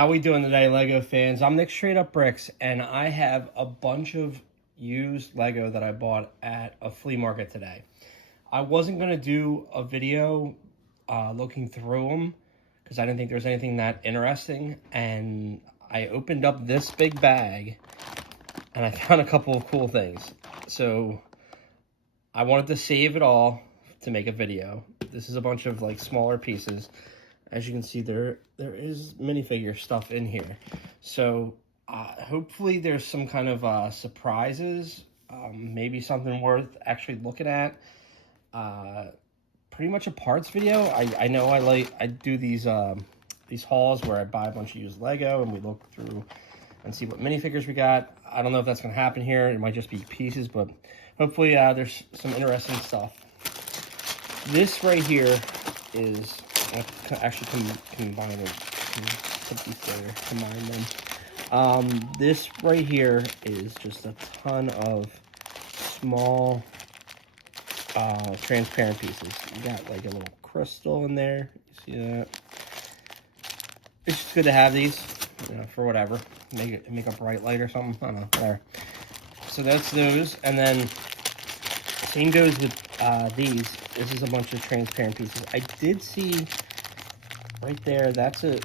How we doing today, Lego fans? I'm Nick Straight Up Bricks, and I have a bunch of used Lego that I bought at a flea market today. I wasn't going to do a video looking through them because I didn't think there was anything that interesting, and I opened up this big bag, and I found a couple of cool things. So I wanted to save it all to make a video. This is a bunch of like smaller pieces. As you can see, there is minifigure stuff in here. So hopefully there's some kind of surprises, maybe something worth actually looking at. Pretty much a parts video. I know I do these hauls where I buy a bunch of used Lego and we look through and see what minifigures we got. I don't know if that's going to happen here. It might just be pieces, but hopefully there's some interesting stuff. This right here is... I actually combine it, put these together, combine them. This right here is just a ton of small transparent pieces. You got like a little crystal in there. You see that? It's just good to have these, you know, for whatever. Make a bright light or something. I don't know. There. So that's those, and then same goes with these. This is a bunch of transparent pieces. I did see right there, that's a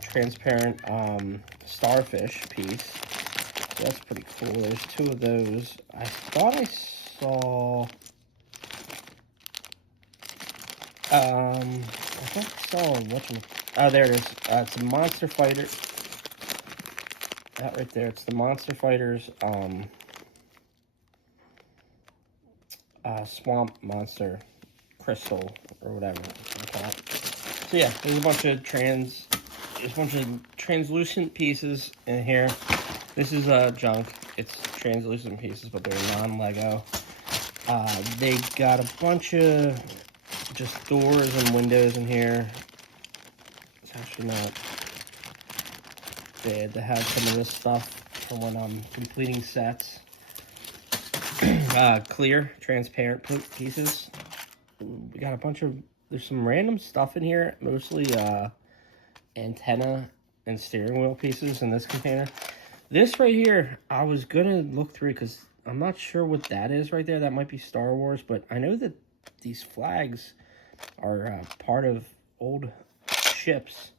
transparent starfish piece. So that's pretty cool. There's two of those. I thought I saw oh, there it is. It's a Monster Fighter. That right there, it's the Monster Fighters Swamp Monster Crystal or whatever you call it. So yeah, there's a bunch of translucent pieces in here. This is junk. It's translucent pieces, but they're non-Lego. They got a bunch of just doors and windows in here. It's actually not bad to have some of this stuff for when I'm completing sets. Clear, transparent pieces. We got a bunch of, there's some random stuff in here, mostly antenna and steering wheel pieces in this container. This right here, I was gonna look through because I'm not sure what that is right there. That might be Star Wars, but I know that these flags are part of old ships,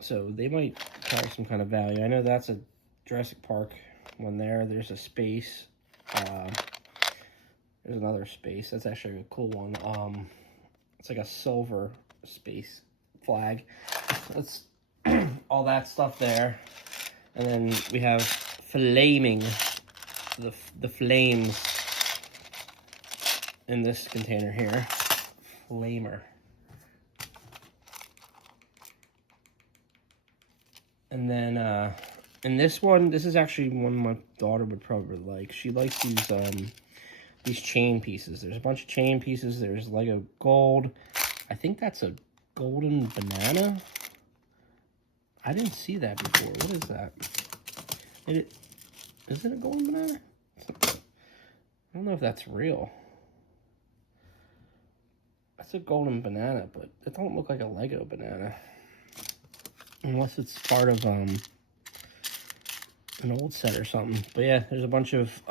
so they might carry some kind of value. I know that's a Jurassic Park one there. There's a space. There's another space. That's actually a cool one. It's like a silver space flag. That's all that stuff there. And then we have flaming, the flames in this container here. Flamer. And then in this one, this is actually one my daughter would probably like. She likes these chain pieces. There's a bunch of chain pieces. There's Lego Gold. I think that's a golden banana. I didn't see that before. What is that? Is it a golden banana? I don't know if that's real. That's a golden banana, but it don't look like a Lego banana. Unless it's part of an old set or something. But yeah, there's a bunch of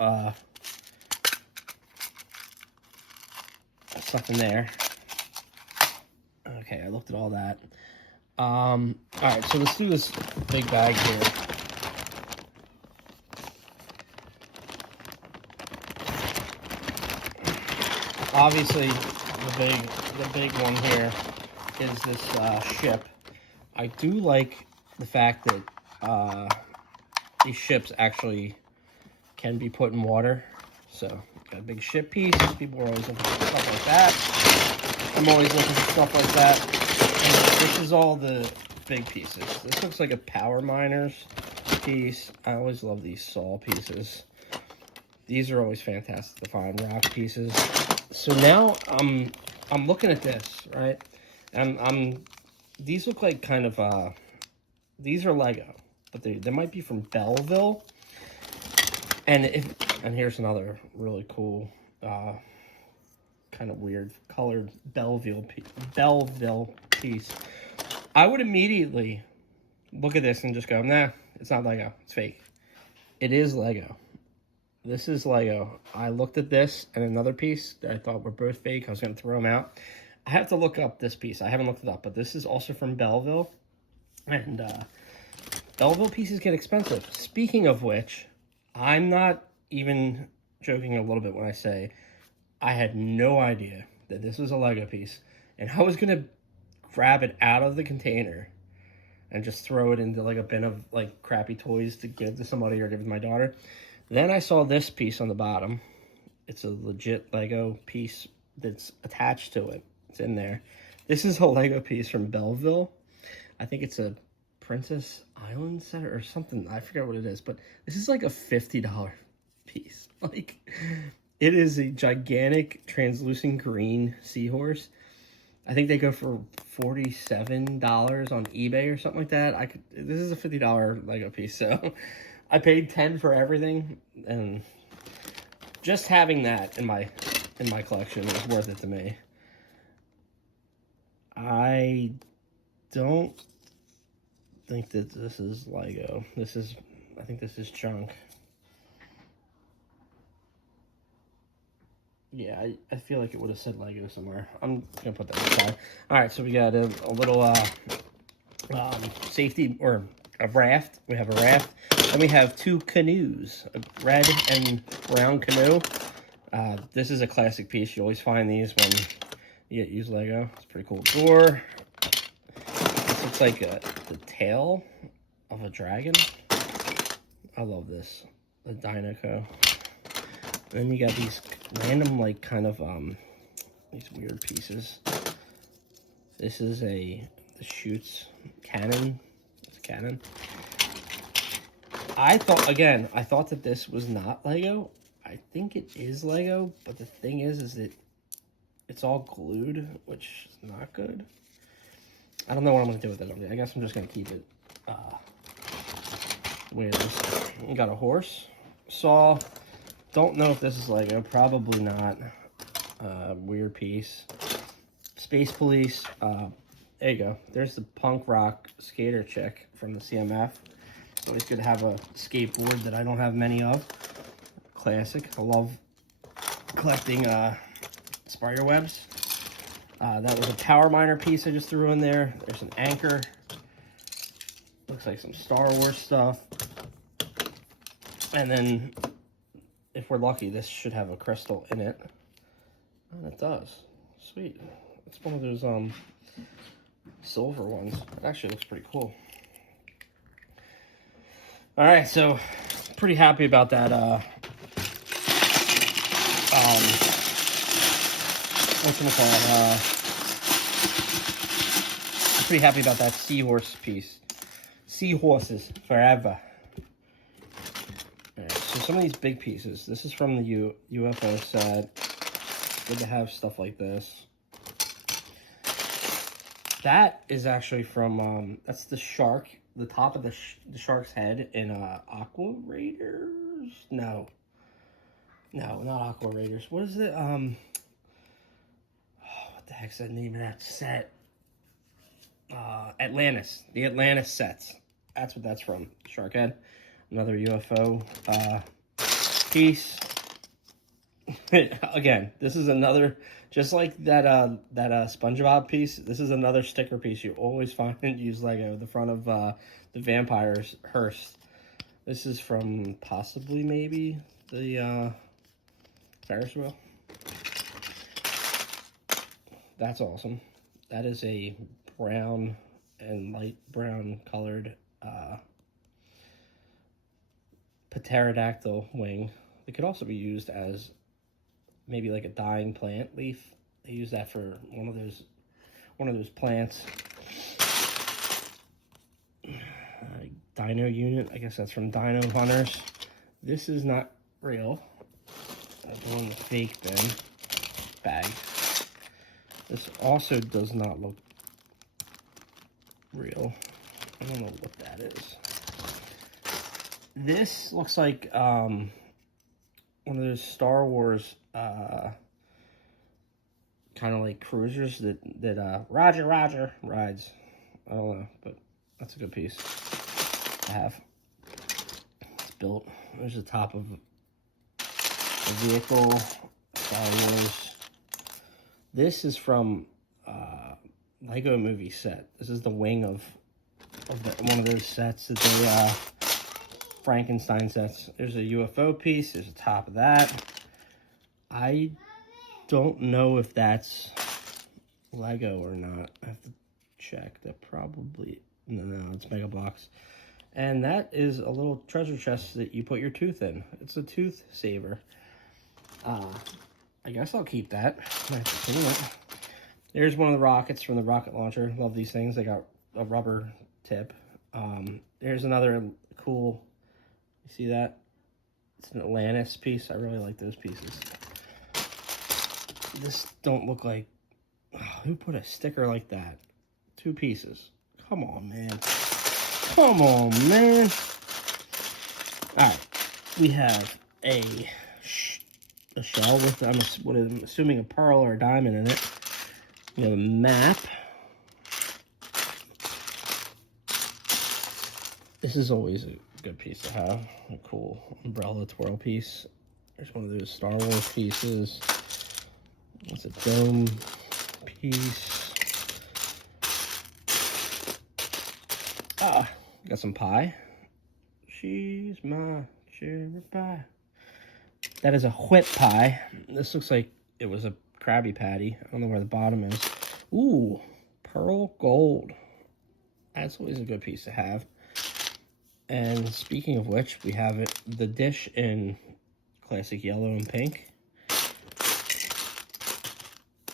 stuff in there. Okay, I looked at all that. Alright, so let's do this big bag here. Obviously, the big one here is this ship. I do like the fact that these ships actually can be put in water. So, got a big ship piece. People are always looking for stuff like that. I'm always looking for stuff like that. And this is all the big pieces. This looks like a Power Miners piece. I always love these saw pieces. These are always fantastic to find, rock pieces. So now I'm looking at this, right? And these look like kind of these are Lego, but they might be from Belleville. And here's another really cool kind of weird colored Belleville piece, I would immediately look at this and just go, nah, it's not Lego. It's fake. It is Lego. This is Lego. I looked at this and another piece that I thought were both fake. I was going to throw them out. I have to look up this piece. I haven't looked it up, but this is also from Belleville. And Belleville pieces get expensive. Speaking of which, I'm not even joking a little bit when I say I had no idea that this was a Lego piece. And I was going to grab it out of the container and just throw it into like a bin of like crappy toys to give to somebody or give to my daughter. Then I saw this piece on the bottom. It's a legit Lego piece that's attached to it. It's in there. This is a Lego piece from Belleville. I think it's a Princess Island Center or something. I forget what it is, but this is like a $50 piece. Like, it is a gigantic translucent green seahorse. I think they go for $47 on eBay or something like that. This is a $50 Lego piece, so I paid $10 for everything, and just having that in my collection is worth it to me. I don't think that this is Lego. I think this is junk. Yeah, I feel like it would have said Lego somewhere. I'm gonna put that aside. All right, so we got a little safety, or a raft. We have a raft, and we have two canoes, a red and brown canoe. This is a classic piece. You always find these when you get used Lego. It's a pretty cool door. This looks like the tail of a dragon. I love this. The Dinoco. Then you got these random, like, kind of, these weird pieces. This is the shoots cannon. It's a cannon. I thought that this was not Lego. I think it is Lego, but the thing is that it's all glued, which is not good. I don't know what I'm going to do with it. I guess I'm just going to keep it the way it is. We got a horse, saw. Don't know if this is Lego. Probably not. Weird piece. Space Police. There you go. There's the punk rock skater chick from the CMF. It's always good to have a skateboard that I don't have many of. Classic. I love collecting spider webs. That was a Power Miner piece I just threw in there. There's an anchor. Looks like some Star Wars stuff. And then, if we're lucky, this should have a crystal in it. And it does. Sweet. It's one of those silver ones. It actually looks pretty cool. Alright, so pretty happy about that whatchamacallit, pretty happy about that seahorse piece. Seahorses forever. Alright, so some of these big pieces. This is from the UFO set. Good to have stuff like this. That is actually from, that's the shark, the top of the shark's head in Aqua Raiders? No, not Aqua Raiders. What is it? What the heck's the name of that set? Atlantis. The Atlantis sets. That's what that's from. Shark head. Another UFO piece. Again, this is another, just like that SpongeBob piece, this is another sticker piece you always find in used Lego. The front of the vampire's hearse. This is from possibly maybe the Ferris wheel. That's awesome. That is a brown and light brown colored pterodactyl wing. It could also be used as maybe like a dying plant leaf. They use that for one of those plants. Dino unit. I guess that's from Dino Hunters. This is not real. I go in the fake bin bag. This also does not look real. I don't know what that is. This looks like one of those Star Wars kind of like cruisers that Roger rides. I don't know, but that's a good piece to have. It's built. There's the top of the vehicle. Star Wars. This is from Lego Movie set. This is the wing of one of those sets that they Frankenstein sets. There's a UFO piece. There's a top of that. I don't know if that's Lego or not. I have to check. That probably no, it's Mega Bloks. And that is a little treasure chest that you put your tooth in. It's a tooth saver. I guess I'll keep that. Nice to see it. There's one of the rockets from the rocket launcher. Love these things. They got a rubber tip. There's another cool, you see that? It's an Atlantis piece. I really like those pieces. This don't look like, who put a sticker like that? 2 pieces. Come on, man. Come on, man. All right, we have a shell with, what I'm assuming a pearl or a diamond in it. We have a map. This is always a good piece to have. A cool umbrella twirl piece. There's one of those Star Wars pieces. It's a dome piece. Got some pie. She's my cherry pie. That is a whip pie. This looks like it was a Krabby Patty. I don't know where the bottom is. Ooh, pearl gold. That's always a good piece to have. And speaking of which, we have the dish in classic yellow and pink.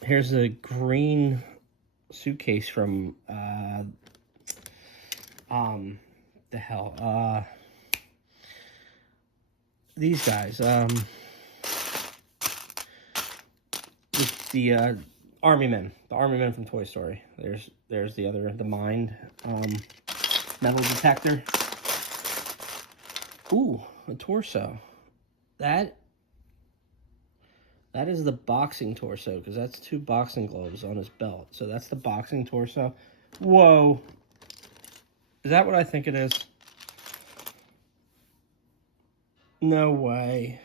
Here's a green suitcase from the hell, these guys, the Army Men from Toy Story. There's the Mind metal detector. Ooh, a torso. That is the boxing torso, because that's 2 boxing gloves on his belt. So that's the boxing torso. Whoa. Is that what I think it is? No way.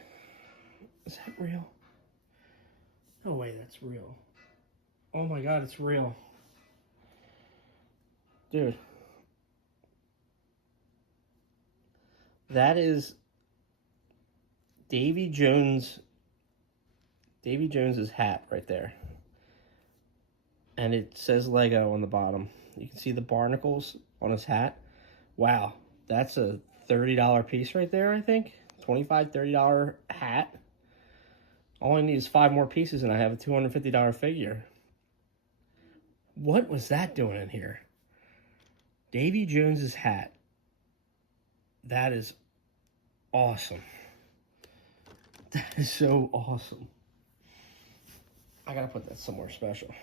Is that real? No way that's real. Oh my God, it's real. Dude. That is Davy Jones's hat right there. And it says Lego on the bottom. You can see the barnacles on his hat. Wow, that's a $30 piece right there, I think. $25, $30 hat. All I need is 5 more pieces and I have a $250 figure. What was that doing in here? Davy Jones's hat. That is awesome. That is so awesome. I gotta put that somewhere special.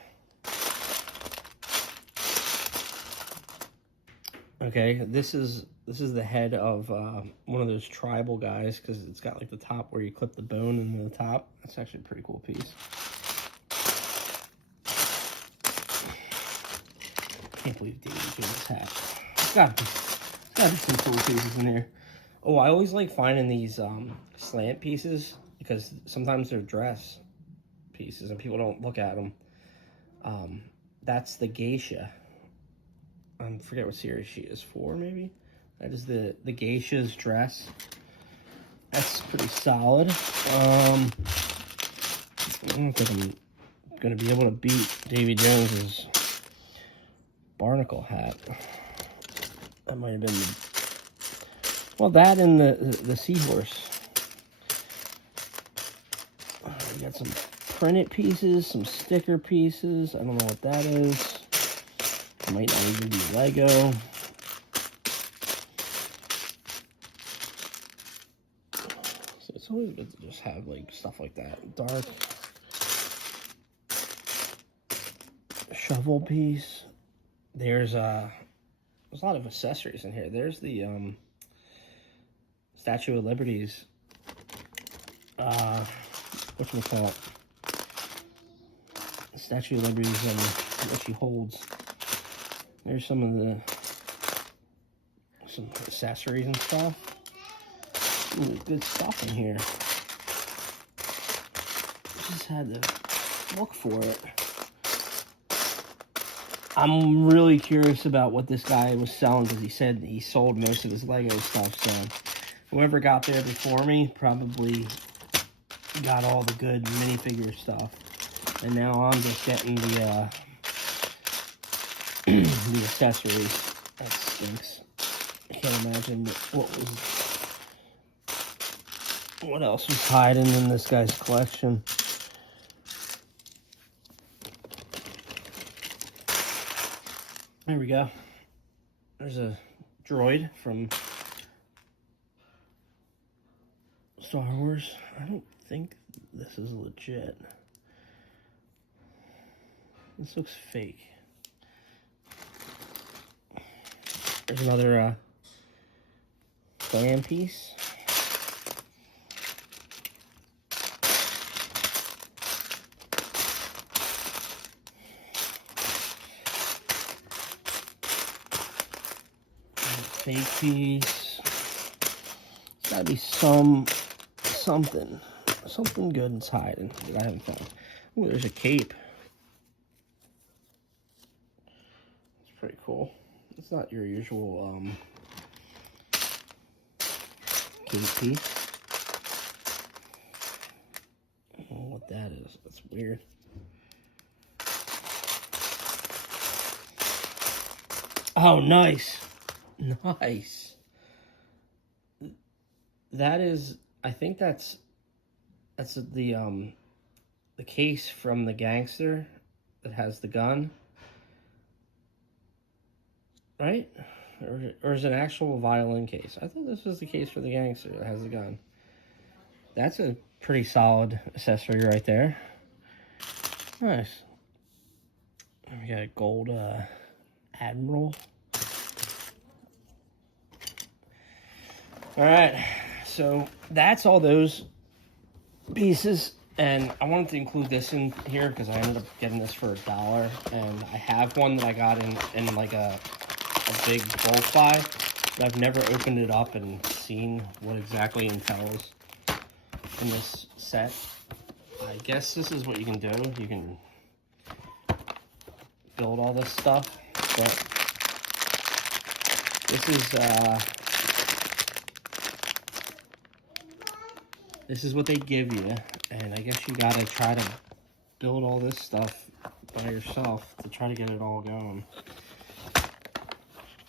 Okay, this is the head of one of those tribal guys, because it's got like the top where you clip the bone into the top. That's actually a pretty cool piece. Can't believe Davy Jones' hat. Gotta be some cool pieces in here. Oh, I always like finding these slant pieces, because sometimes they're dress pieces and people don't look at them. That's the Geisha. I forget what series she is for, maybe. That is the Geisha's dress. That's pretty solid. I don't think I'm gonna be able to beat Davy Jones's barnacle hat. That might have been well, that and the seahorse. We got some printed pieces, some sticker pieces. I don't know what that is. Might not even be Lego. So it's always good to just have like stuff like that. Dark shovel piece. There's a lot of accessories in here. There's the Statue of Liberty's whatchamacallit, Statue of Liberties and what she holds. There's some of some accessories and stuff. Ooh, good stuff in here. Just had to look for it. I'm really curious about what this guy was selling, because he said he sold most of his Lego stuff. So whoever got there before me probably got all the good minifigure stuff. And now I'm just getting the the accessories. That stinks. I can't imagine what else was hiding in this guy's collection. There we go. There's a droid from Star Wars. I don't think this is legit. This looks fake. There's another fan piece. Fake piece. There's gotta be something good it's hiding that I haven't found. Ooh, there's a cape. It's pretty cool. It's not your usual cape piece. I don't know what that is. That's weird. Oh, nice. Nice. That is, I think that's the case from the gangster that has the gun, right? Or is it an actual violin case? I thought this was the case for the gangster that has the gun. That's a pretty solid accessory right there. Nice. We got a gold Admiral. All right, so that's all those pieces, and I wanted to include this in here because I ended up getting this for $1, and I have one that I got in like a big bulk buy, but I've never opened it up and seen what exactly entails in this set. I guess this is what you can do. You can build all this stuff, but this is what they give you, and I guess you gotta try to build all this stuff by yourself to try to get it all going.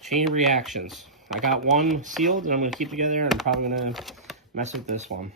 Chain reactions. I got one sealed, and I'm gonna keep together, and I'm probably gonna mess with this one.